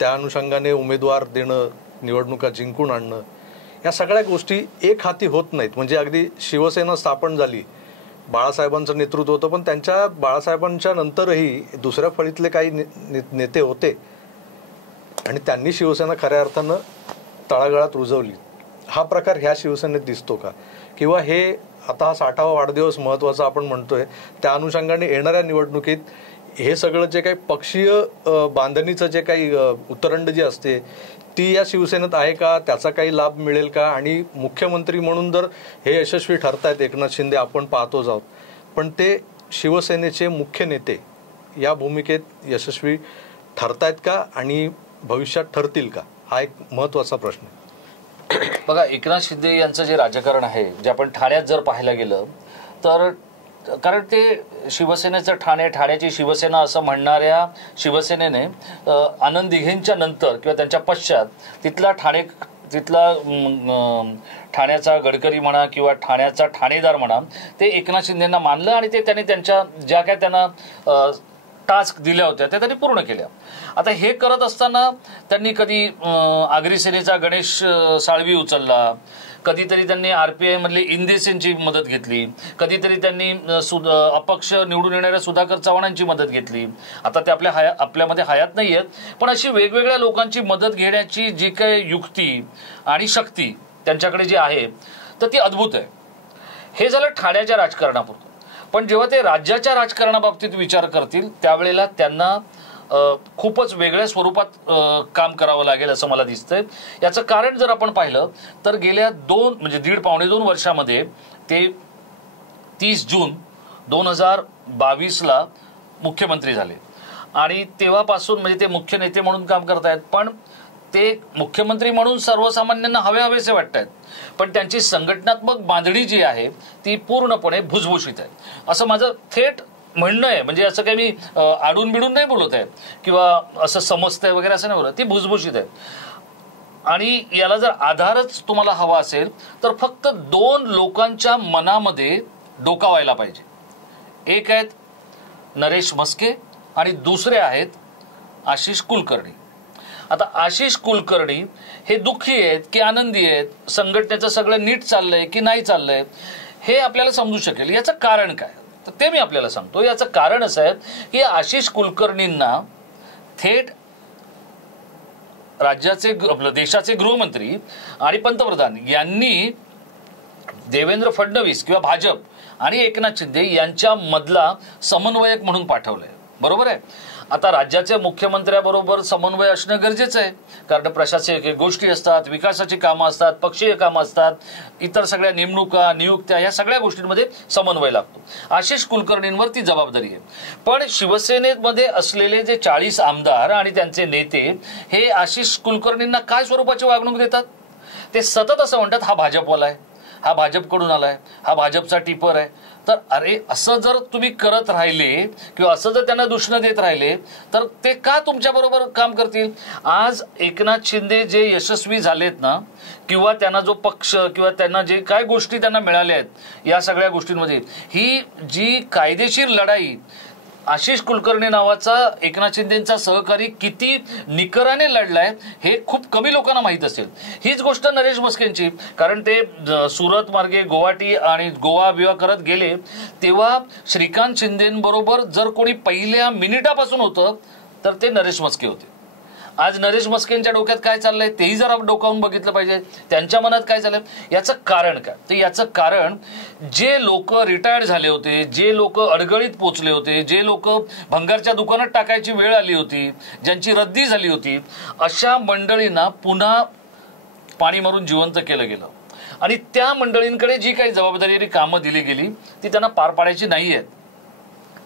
त्या अनुषंगाने उमेदवार देणं, निवडणुका जिंकून आणणं, या सगळ्या गोष्टी एक हाती होत नाहीत. म्हणजे अगदी शिवसेना स्थापन झाली, बाळासाहेबांचं नेतृत्व होतं, पण त्यांच्या बाळासाहेबांच्या नंतरही दुसऱ्या फळीतले काही नेते होते आणि त्यांनी शिवसेना खऱ्या अर्थानं तळागाळात रुजवली. हा प्रकार ह्या शिवसेनेत दिसतो का? किंवा हे आता हा 60वा वाढदिवस महत्त्वाचा आपण म्हणतोय, त्या अनुषंगाने येणाऱ्या निवडणुकीत हे सगळं जे काही पक्षीय बांधणीचं जे काही उतरंड जी असते ती या शिवसेनेत आहे का, त्याचा काही लाभ मिळेल का, आणि मुख्यमंत्री म्हणून जर हे यशस्वी ठरतायत एकनाथ शिंदे आपण पाहतोच आहोत, पण ते शिवसेनेचे मुख्य नेते या भूमिकेत यशस्वी ठरतायत का आणि भविष्यात ठरतील का, हा एक महत्त्वाचा प्रश्न आहे. बघा, एकनाथ शिंदे यांचं जे राजकारण आहे, जे आपण ठाण्यात जर पाहायला गेलं तर, कारण ते शिवसेनेचं ठाण्याची शिवसेना असं म्हणणाऱ्या शिवसेनेने आनंद दिघेंच्या नंतर किंवा त्यांच्या पश्चात तिथला ठाण्याचा गडकरी म्हणा किंवा ठाण्याचा ठाणेदार म्हणा, ते एकनाथ शिंदेंना मानलं आणि ते त्यांनी त्यांच्या ज्या काय त्यांना टास्क दिल्या होत्या त्या त्यांनी पूर्ण केल्या. आता हे करत असताना त्यांनी कधी आगरी सेनेचा गणेश साळवी उचलला, कधीतरी त्यांनी RPI मधले इंदेसेंची मदत घेतली, कधीतरी त्यांनी अपक्ष निवडून येणाऱ्या सुधाकर चव्हाणांची मदत घेतली. आता ते आपल्यामध्ये हयात नाही आहेत, पण अशी वेगवेगळ्या लोकांची मदत घेण्याची जी काही युक्ती आणि शक्ती त्यांच्याकडे जी आहे तर ती अद्भुत आहे. हे झालं ठाण्याच्या राजकारणापुरतं. पण जेव्हा ते राज्याच्या राजकारणाबाबतीत विचार करतील त्यावेळेला त्यांना खूपच वेगळ्या स्वरूपात काम करावं लागेल असं मला दिसतंय. याचं कारण जर आपण पाहिलं तर गेल्या पावणे दोन वर्षामध्ये ते 30 जून 2022ला मुख्यमंत्री झाले आणि तेव्हापासून म्हणजे ते मुख्य नेते म्हणून काम करतायत. पण ते मुख्यमंत्री म्हणून सर्वसामान्यांना हवेसे वाटतायत, पण त्यांची संघटनात्मक बांधणी जी आहे ती पूर्णपणे भुसभुशीत आहे असं माझं थेट म्हणणं आहे. म्हणजे असं काही मी आडून बिडून नाही बोलत आहे किंवा असं समजतंय वगैरे असं नाही बोलत, ती भुसभुशीत आहे. आणि याला जर आधारच तुम्हाला हवा असेल तर फक्त 2 लोकांच्या मनामध्ये डोकावायला पाहिजे. एक आहेत नरेश म्हस्के आणि दुसरे आहेत आशिष कुलकर्णी. आता आशिष कुलकर्णी हे दुःखी आहेत की आनंदी आहेत, संघटनेचं सगळं नीट चाललंय की नाही चाललंय हे आपल्याला समजू शकेल. याचं कारण काय तर ते मी आपल्याला सांगतो. याचं कारण असं आहे की आशिष कुलकर्णींना थेट देशाचे गृहमंत्री आणि पंतप्रधान यांनी देवेंद्र फडणवीस किंवा भाजप आणि एकनाथ शिंदे यांच्या मधला समन्वयक म्हणून पाठवलंय. बरोबर आहे. आता राज्याच्या मुख्यमंत्र्याबरोबर समन्वय असणं गरजेचं आहे, कारण प्रशासकीय गोष्टी असतात, विकासाची कामं असतात, पक्षीय कामं असतात, इतर सगळ्या नेमणुका नियुक्त्या या सगळ्या गोष्टींमध्ये समन्वय लागतो. आशिष कुलकर्णींवर ती जबाबदारी आहे. पण शिवसेनेमध्ये असलेले जे 40 आमदार आणि त्यांचे नेते हे आशिष कुलकर्णींना काय स्वरूपाची वागणूक देतात? ते सतत असं म्हणतात हा भाजपवाला आहे, हा भाजपकडून आलाय, हा भाजपचा टिपर आहे. तर अरे असं जर तुम्ही करत राहिले किंवा असं जर त्यांना दूषणं देत राहिले तर ते का तुमच्या बरोबर काम करतील? आज एकनाथ शिंदे जे यशस्वी झालेत ना, किंवा त्यांना जो पक्ष किंवा त्यांना जे काय गोष्टी त्यांना मिळाल्या आहेत या सगळ्या गोष्टींमध्ये, ही जी कायदेशीर लढाई आशिष कुलकर्णी नावाचा एकनाथ शिंदेंचा सहकारी किती निकराने लढलाय हे खूप कमी लोकांना माहीत असेल. हीच गोष्ट नरेश म्हस्केंची, कारण ते सुरत मार्गे गुवाहाटी आणि गोवा बिवा करत गेले तेव्हा श्रीकांत शिंदेबरोबर जर कोणी पहिल्या मिनिटापासून होतं तर ते नरेश म्हस्के होते. आज नरेश म्हस्केंच्या डोक्यात काय चाललंय तेही जरा डोकावून बघितलं पाहिजे. त्यांच्या मनात काय चाललंय याचं कारण काय? तर याचं कारण जे लोक रिटायर्ड झाले होते, जे लोक अडगळीत पोचले होते, जे लोक भंगारच्या दुकानात टाकायची वेळ आली होती, ज्यांची रद्दी झाली होती, अशा मंडळींना पुन्हा पाणी मारून जिवंत केलं गेलं. आणि त्या मंडळींकडे जी काही जबाबदारी कामं दिली गेली ती त्यांना पार पाडायची नाही आहेत.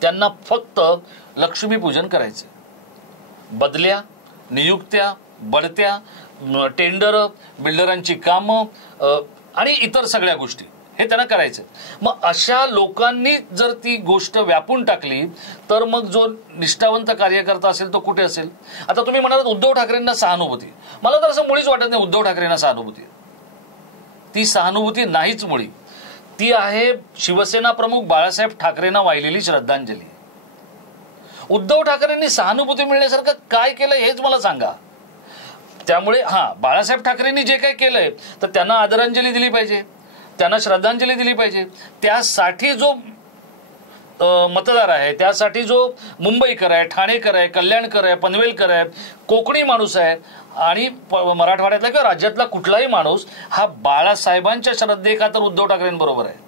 त्यांना फक्त लक्ष्मीपूजन करायचे. बदल्या, नियुक्त्या, बढत्या, टेंडर, बिल्डरांची कामं आणि इतर सगळ्या गोष्टी हे त्यांना करायचं. मग अशा लोकांनी जर ती गोष्ट व्यापून टाकली तर मग जो निष्ठावंत कार्यकर्ता असेल तो कुठे असेल? आता तुम्ही म्हणालात उद्धव ठाकरेंना सहानुभूती. मला तर असं मुळीच वाटत नाही उद्धव ठाकरेंना सहानुभूती. ती सहानुभूती नाहीच मुळी. ती आहे शिवसेना प्रमुख बाळासाहेब ठाकरेंना वाहिलेली श्रद्धांजली. उद्धव ठाकरेंनी सहानुभूती मिळण्यासारखं काय केलं हेच मला सांगा. त्यामुळे बाळासाहेब ठाकरेंनी जे काही केलंय तर त्यांना आदरांजली दिली पाहिजे, त्यांना श्रद्धांजली दिली पाहिजे. त्यासाठी जो मतदार आहे, त्यासाठी जो मुंबईकर आहे, ठाणेकर आहे, कल्याणकर आहे, पनवेलकर आहे, कोकणी माणूस आहे आणि मराठवाड्यातला किंवा राज्यातला कुठलाही माणूस हा बाळासाहेबांच्या श्रद्धेखातर उद्धव ठाकरेंबरोबर आहे.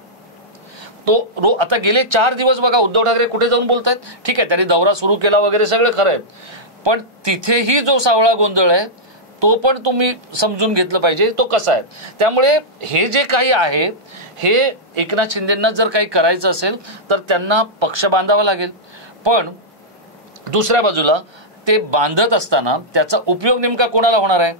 तो आता गेले 4 दिवस बघा उद्धव ठाकरे कुठे जाऊन बोलतायत. ठीक आहे, त्यांनी दौरा सुरू केला वगैरे सगळं खरं आहे, पण तिथेही जो सावळा गोंधळ आहे तो पण तुम्ही समजून घेतलं पाहिजे तो कसा आहे. त्यामुळे हे जे काही आहे हे एकनाथ शिंदेंना जर काही करायचं असेल तर त्यांना पक्ष बांधावा लागेल. पण दुसऱ्या बाजूला ते बांधत असताना त्याचा उपयोग नेमका कोणाला होणार आहे.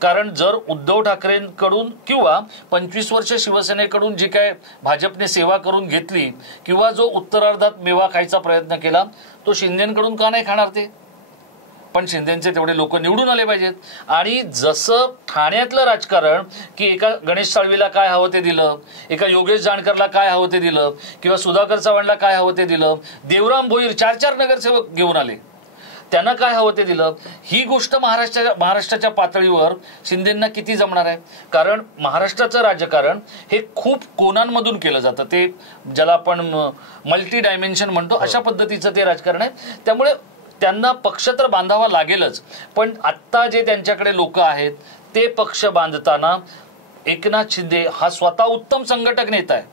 कारण जर उद्धव ठाकरेंकडून किंवा 25 वर्ष शिवसेनेकडून जी काय भाजपने सेवा करून घेतली किंवा जो उत्तरार्धात मेवा खायचा प्रयत्न केला तो शिंदेकडून का नाही खाणार ते. पण शिंदेचे तेवढे लोक निवडून आले पाहिजेत. आणि जसं ठाण्यातलं राजकारण की एका गणेश साळवीला काय हवं ते दिलं, एका योगेश जानकरला काय हवं ते दिलं, किंवा सुधाकर चव्हाणला काय हवं ते दिलं, देवराम भोईर 4 नगरसेवक घेऊन आले त्यांना काय हवं ते दिलं. ही गोष्ट महाराष्ट्राच्या पातळीवर शिंदेंना किती जमणार आहे. कारण महाराष्ट्राचं राजकारण हे खूप कोनांमधून केलं जातं, ते ज्याला आपण मल्टी डायमेन्शन म्हणतो अशा पद्धतीचं ते राजकारण आहे. त्यामुळे त्यांना पक्ष तर बांधावा लागेलच, पण आत्ता जे त्यांच्याकडे लोक आहेत ते पक्ष बांधताना एकनाथ शिंदे हा स्वतः उत्तम संघटक नेता आहे,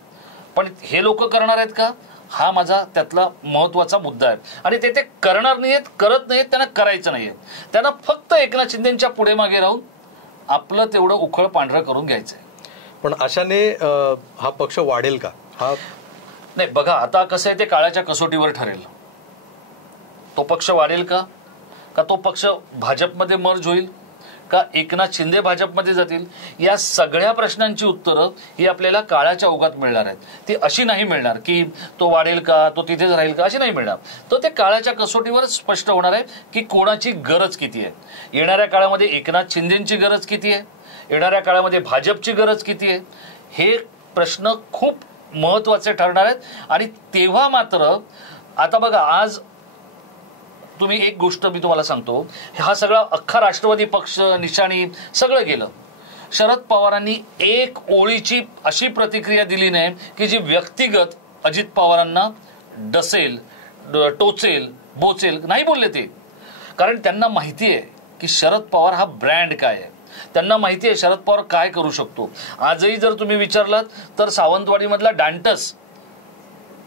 पण हे लोक करणार आहेत का, हा माझा त्यातला महत्वाचा मुद्दा आहे. आणि ते करणार नाहीत, करत नाहीत, त्यांना करायचं नाहीये. त्यांना फक्त एकनाथ शिंदेच्या पुढे मागे राहून आपलं तेवढं उखळ पांढरं करून घ्यायचंय. पण अशाने हा पक्ष वाढेल का. हा नाही, बघा आता कसं आहे, ते काळाच्या कसोटीवर ठरेल. तो पक्ष वाढेल का तो पक्ष भाजपमध्ये मर्ज होईल का एकनाथ शिंदे भाजपमध्ये जातील, या सगळ्या प्रश्नांची उत्तरं ही आपल्याला काळाच्या ओघात मिळणार आहेत. ती अशी नाही मिळणार की तो वाढेल का, तो तिथेच राहील का, अशी नाही मिळणार. तर ते काळाच्या कसोटीवर स्पष्ट होणार आहे की कोणाची गरज किती आहे. येणाऱ्या काळामध्ये एकनाथ शिंदेची गरज किती आहे, येणाऱ्या काळामध्ये भाजपची गरज किती आहे, हे प्रश्न खूप महत्वाचे ठरणार आहेत. आणि तेव्हा मात्र आता बघा, आज तुम्ही एक गोष्ट मी तुम्हाला सांगतो, हा सगळा अख्खा राष्ट्रवादी पक्ष निशाणी सगळं गेलं. शरद पवारांनी एक ओळीची अशी प्रतिक्रिया दिली नाही की जी व्यक्तिगत अजित पवारांना डसेल, टोचेल, बोचेल, नाही बोलले ते. कारण त्यांना माहिती आहे की शरद पवार हा ब्रँड काय आहे, त्यांना माहिती आहे शरद पवार काय करू शकतो. आजही जर तुम्ही विचारलात तर सावंतवाडीमधला डांटस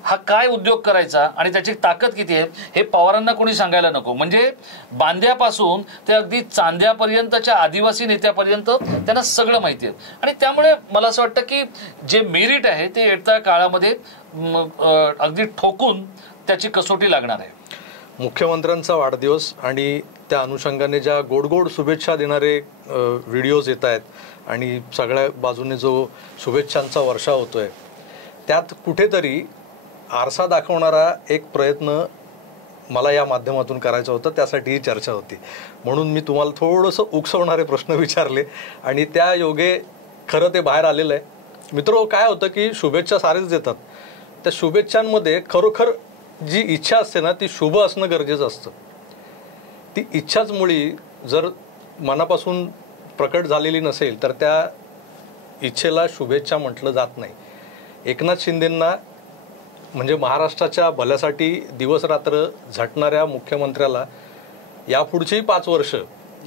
हा काय उद्योग करायचा आणि त्याची ताकद किती आहे हे पवारांना कोणी सांगायला नको. म्हणजे बांद्यापासून ते अगदी चांद्यापर्यंतच्या आदिवासी नेत्यापर्यंत त्यांना सगळं माहिती आहे. आणि त्यामुळे मला असं वाटतं की जे मेरिट आहे ते येत्या काळामध्ये अगदी ठोकून त्याची कसोटी लागणार आहे. मुख्यमंत्र्यांचा वाढदिवस आणि त्या अनुषंगाने ज्या गोड गोड शुभेच्छा देणारे व्हिडिओज येत आहेत आणि सगळ्या बाजूने जो शुभेच्छांचा वर्षाव होतोय, त्यात कुठेतरी आरसा दाखवणारा एक प्रयत्न मला या माध्यमातून करायचा होता, त्यासाठी ही चर्चा होती. म्हणून मी तुम्हाला थोडंसं उकसवणारे प्रश्न विचारले आणि त्या योगे खरं ते बाहेर आलेलं आहे. मित्र, काय होतं की शुभेच्छा सारेच देतात, त्या शुभेच्छांमध्ये खरोखर जी इच्छा असते ना ती शुभ असणं गरजेचं असतं. ती इच्छाच मुळी जर मनापासून प्रकट झालेली नसेल तर त्या इच्छेला शुभेच्छा म्हटलं जात नाही. एकनाथ शिंदेंना म्हणजे महाराष्ट्राच्या भल्यासाठी दिवस रात्र झटणाऱ्या मुख्यमंत्र्याला यापुढचीही 5 वर्ष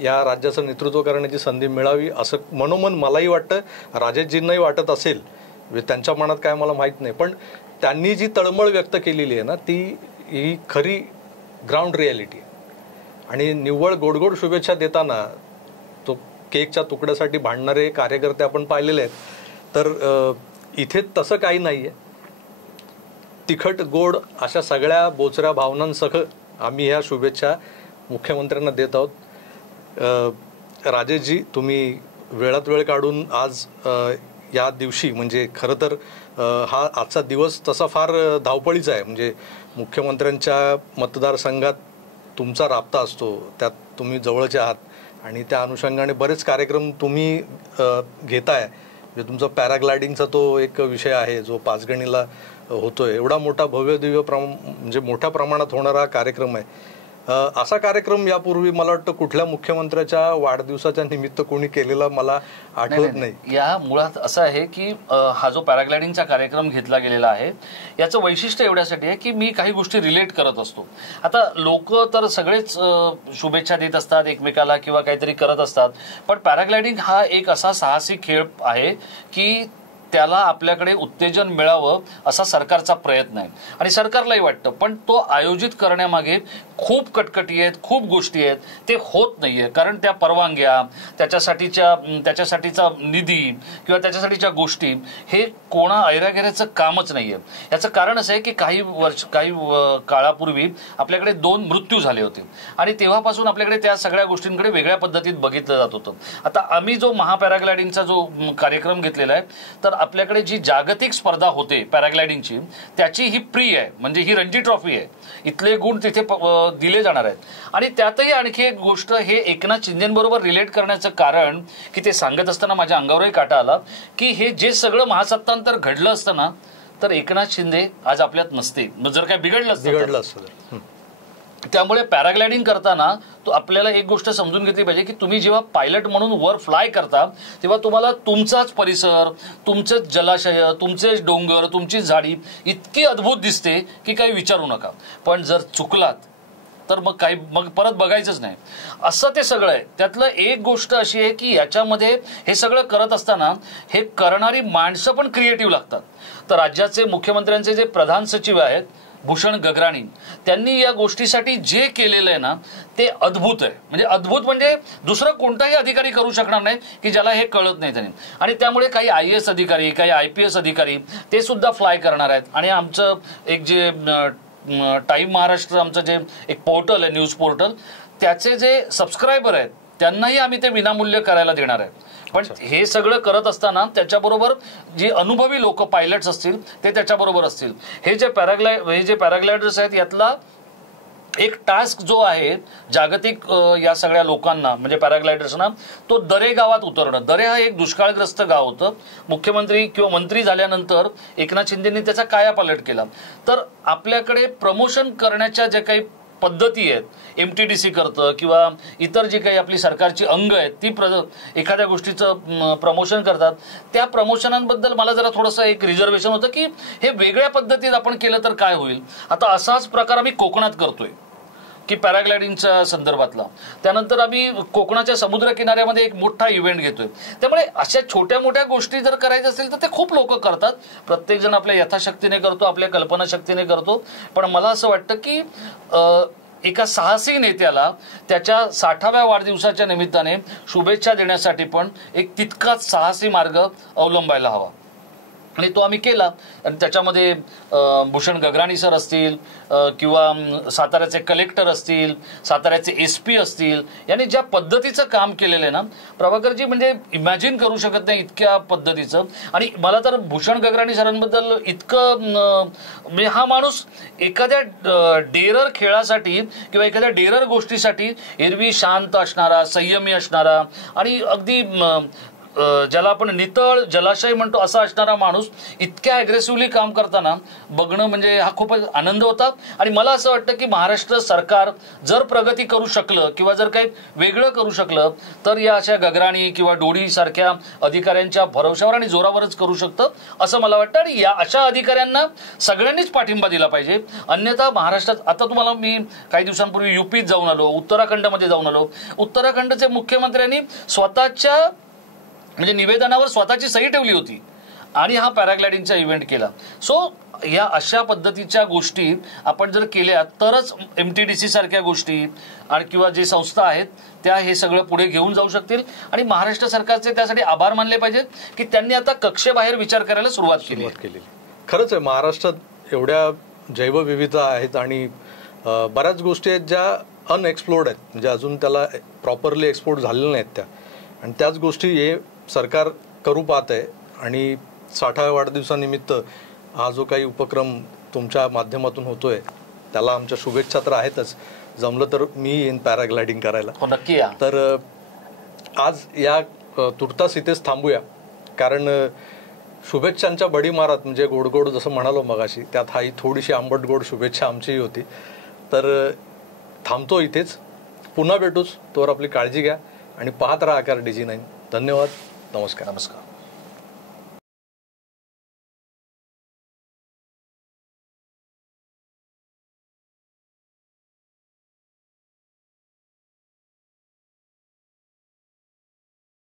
या राज्याचं नेतृत्व करण्याची संधी मिळावी असं मनोमन मलाही वाटतं, राजेशजींनाही वाटत असेल. त्यांच्या मनात काय मला माहीत नाही, पण त्यांनी जी तळमळ व्यक्त केलेली आहे ना ती ही खरी ग्राउंड रियालिटी. आणि निव्वळ गोडगोड शुभेच्छा देताना तो केकच्या तुकड्यासाठी भांडणारे कार्यकर्ते आपण पाहिलेले आहेत. तर इथे तसं काही नाही आहे. तिखट गोड अशा सगळ्या बोचऱ्या भावनांसह आम्ही ह्या शुभेच्छा मुख्यमंत्र्यांना देत आहोत. राजेशजी, तुम्ही वेळात वेळ काढून आज या दिवशी, म्हणजे खरं तर हा आजचा दिवस तसा फार धावपळीचा आहे. म्हणजे मुख्यमंत्र्यांच्या मतदारसंघात तुमचा राबता असतो, त्यात तुम्ही जवळचे आहात आणि त्या अनुषंगाने बरेच कार्यक्रम तुम्ही घेताय. म्हणजे तुमचा पॅराग्लायडिंगचा तो एक विषय आहे जो पाचगणीला होतोय. एवढा मोठा भव्य दिव्य म्हणजे मोठ्या प्रमाणात होणारा कार्यक्रम आहे. असा कार्यक्रम यापूर्वी मला वाटतं कुठल्या मुख्यमंत्र्याच्या वाढदिवसाच्या निमित्त कोणी केलेला मला आठवत नाही. या मुळात असं आहे की हा जो पॅराग्लायडिंगचा कार्यक्रम घेतला गेलेला आहे याचं वैशिष्ट्य एवढ्यासाठी आहे की मी काही गोष्टी रिलेट करत असतो. आता लोक तर सगळेच शुभेच्छा देत असतात एकमेकाला किंवा काहीतरी करत असतात, पण पॅराग्लायडिंग हा एक असा साहसी खेळ आहे की त्याला आपल्याकडे उत्तेजन मिळावं असा सरकारचा प्रयत्न आहे आणि सरकारलाही वाटतं, पण तो आयोजित करण्यामागे खूप कटकटी आहेत, खूप गोष्टी आहेत, ते होत नाहीये. कारण त्या परवानग्या, त्याच्यासाठीचा निधी किंवा त्याच्यासाठीच्या गोष्टी हे कोणा ऐरागेऱ्याचं कामच नाहीये. याचं कारण असं आहे की काही काळापूर्वी आपल्याकडे 2 मृत्यू झाले होते आणि तेव्हापासून आपल्याकडे त्या सगळ्या गोष्टींकडे वेगळ्या पद्धतीत बघितलं जात होतं. आता आम्ही जो महापॅराग्लायडिंगचा जो कार्यक्रम घेतलेला आहे, तर आपल्याकडे जी जागतिक स्पर्धा होते पॅराग्लायडिंगची त्याची ही प्री आहे, म्हणजे ही रणजी ट्रॉफी आहे. इथले गुण तिथे दिले जाणार आहेत. आणि त्यातही आणखी एक गोष्ट, हे एकनाथ शिंदेबरोबर रिलेट करण्याचं कारण की ते सांगत असताना माझ्या अंगावरही काटा आला की हे जे सगळं महासत्तांतर घडलं असतं ना, तर एकनाथ शिंदे आज आपल्यात नसते, जर काय बिघडलं असतं. त्यामुळे पॅराग्लायडिंग करताना तो आपल्याला एक गोष्ट समजून घेतली पाहिजे की तुम्ही जेव्हा पायलट म्हणून वर फ्लाय करता तेव्हा तुम्हाला तुमचाच परिसर, तुमचेच जलाशय, तुमचेच डोंगर, तुमची झाडी इतकी अद्भुत दिसते की काही विचारू नका. पण जर चुकलात तर मग परत बघायचंच नाही. असं ते सगळं आहे. त्यातलं एक गोष्ट अशी आहे की याच्यामध्ये हे सगळं करत असताना हे करणारी माणसं पण क्रिएटिव्ह लागतात. तर राज्याचे मुख्यमंत्र्यांचे जे प्रधान सचिव आहेत भूषण गगराणी, त्यांनी या गोष्टीसाठी जे केलेलं आहे ना ते अद्भुत आहे. म्हणजे अद्भुत म्हणजे दुसरं कोणताही अधिकारी करू शकणार नाही की ज्याला हे कळत नाही त्यांनी. आणि त्यामुळे काही IAS अधिकारी, काही IPS अधिकारी ते सुद्धा फ्लाय करणार आहेत. आणि आमचं एक जे टाइम महाराष्ट्र आमचं जे एक पोर्टल आहे, न्यूज पोर्टल, त्याचे जे सबस्क्रायबर आहेत त्यांनाही आम्ही ते विनामूल्य करायला देणार आहे. पण हे सगळं करत असताना त्याच्याबरोबर जी अनुभवी लोक पायलट्स असतील ते त्याच्याबरोबर असतील. हे जे पॅराग्लायडर्स आहेत यातला एक टास्क जो आहे जागतिक या सगळ्या लोकांना म्हणजे पॅराग्लायडर्सना, तो दरे गावात उतरणं. दरे हा एक दुष्काळग्रस्त गाव होतं. मुख्यमंत्री किंवा मंत्री झाल्यानंतर एकनाथ शिंदेंनी त्याचा कायापालट केला. तर आपल्याकडे प्रमोशन करण्याच्या ज्या काही पद्धती आहेत, MTDC करतं किंवा इतर जी काही आपली सरकारची अंग आहेत ती एखाद्या गोष्टीचं प्रमोशन करतात. त्या प्रमोशनांबद्दल मला जरा थोडंसं एक रिझर्वेशन होतं की हे वेगळ्या पद्धतीत आपण केलं तर काय होईल. आता असाच प्रकार आम्ही कोकणात करतोय की पॅराग्लायडिंगच्या संदर्भातला. त्यानंतर आम्ही कोकणाच्या समुद्र किनाऱ्यामध्ये एक मोठा इव्हेंट घेतोय. त्यामुळे अशा छोट्या मोठ्या गोष्टी जर करायच्या असतील तर ते खूप लोक करतात. प्रत्येक जण आपल्या यथाशक्तीने करतो, आपल्या कल्पनाशक्तीने करतो. पण मला असं वाटतं की एका साहसी नेत्याला त्याच्या 60व्या वाढदिवसाच्या निमित्ताने शुभेच्छा देण्यासाठी पण एक तितकाच साहसी मार्ग अवलंबायला हवा. आणि तो आम्ही केला. आणि त्याच्यामध्ये भूषण गगराणी सर असतील किंवा साताऱ्याचे कलेक्टर असतील, साताऱ्याचे SP असतील, यांनी ज्या पद्धतीचं काम केलेलं आहे ना प्रभाकरजी, म्हणजे इमॅजिन करू शकत नाही इतक्या पद्धतीचं. आणि मला तर भूषण गगराणी सरांबद्दल इतकं म्हणजे हा माणूस एखाद्या डेरर खेळासाठी किंवा एखाद्या डेरर गोष्टीसाठी एरवी शांत असणारा, संयमी असणारा आणि अगदी ज्याला आपण नितळ जलाशय म्हणतो असा असणारा माणूस इतक्या अग्रेसिव्हली काम करताना बघणं म्हणजे हा खूपच आनंद होता. आणि मला असं वाटतं की महाराष्ट्र सरकार जर प्रगती करू शकलं किंवा जर काही वेगळं करू शकलं तर या अशा गगराणी किंवा डोडी सारख्या अधिकाऱ्यांच्या भरवशावर आणि जोरावरच करू शकतं असं मला वाटतं. आणि या अशा अधिकाऱ्यांना सगळ्यांनीच पाठिंबा दिला पाहिजे. अन्यथा महाराष्ट्रात आता तुम्हाला मी काही दिवसांपूर्वी UPत जाऊन आलो, उत्तराखंडमध्ये जाऊन आलो. उत्तराखंडचे मुख्यमंत्र्यांनी स्वतःच्या म्हणजे निवेदनावर स्वतःची सही ठेवली होती आणि हा पॅराग्लायडिंगचा इव्हेंट केला. सो या अशा पद्धतीच्या गोष्टी आपण जर केल्या तरच MTDC सारख्या गोष्टी आणि किंवा जे संस्था आहेत त्या हे सगळं पुढे घेऊन जाऊ शकतील. आणि महाराष्ट्र सरकारचे त्यासाठी आभार मानले पाहिजेत की त्यांनी आता कक्षेबाहेर विचार करायला सुरुवात केली. खरंच आहे, महाराष्ट्रात एवढ्या जैवविविधता आहेत आणि बऱ्याच गोष्टी आहेत ज्या अनएक्सप्लोर्ड आहेत, म्हणजे अजून त्याला प्रॉपरली एक्सप्लोर झालेल्या नाहीत त्या. आणि त्याच गोष्टी हे सरकार करू पाहत आहे. आणि 60व्या वाढदिवसानिमित्त हा जो काही उपक्रम तुमच्या माध्यमातून होतोय त्याला आमच्या शुभेच्छा तर आहेतच. जमलं तर मी येईन पॅराग्लायडिंग करायला. नक्की या. तर आज या तुर्तास इथेच थांबूया, कारण शुभेच्छांच्या बडी मारात म्हणजे गोडगोड जसं म्हणालो मगाशी, त्यात हाही थोडीशी आंबट गोड शुभेच्छा आमचीही होती. तर थांबतो इथेच. पुन्हा भेटूच. तोवर आपली काळजी घ्या आणि पाहत राहा आकार DG9. धन्यवाद. नमस्कार.